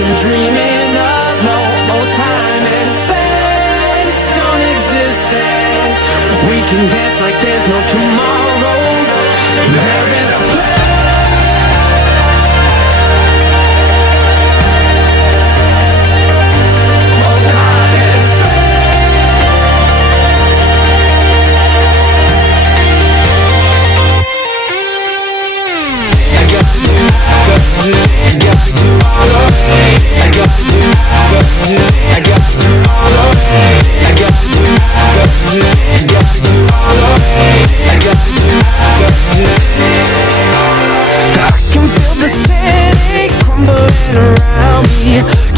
been dreaming of. No time and space don't exist, and we can dance like there's no tomorrow. There is a place.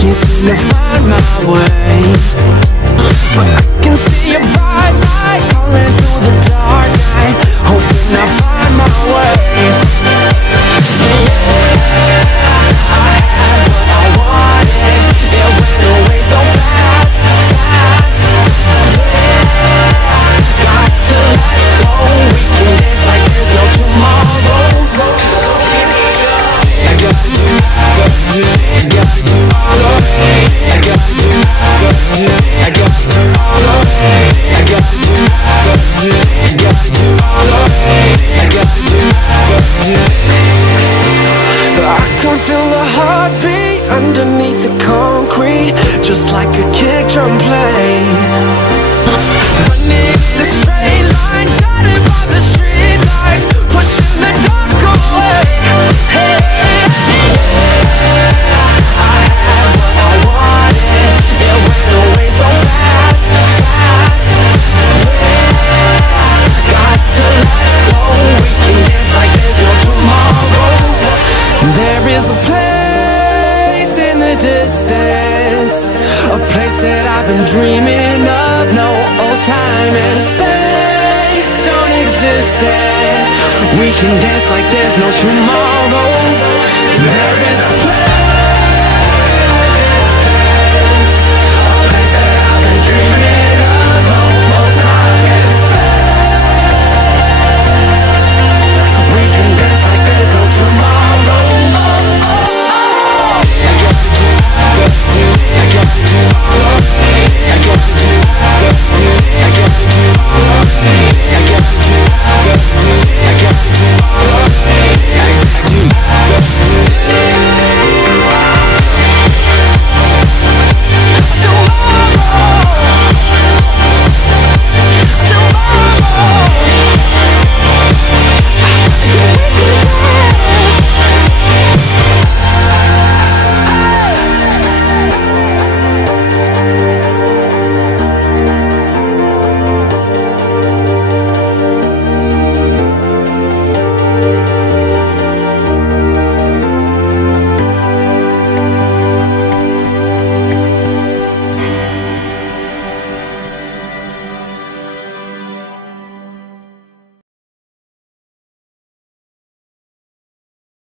Can't seem to find my way, but I can see your bright light calling through the dark night, hoping I find my way. Yeah, I had what I wanted, it went away so fast, fast. Yeah, got to let go, we can dance like there's no tomorrow. I got to I can feel the heartbeat underneath the concrete, just like a kick drum plays. Running in a straight line, guided by the street lights, pushing the dark away. Hey, I had what I wanted, it went away so fast, fast. Yeah, got to let go, we can dance like there's no tomorrow. There is a place in the distance, a place that I've been dreaming of. No time and space don't exist, and we can dance like there's no tomorrow. There is a place.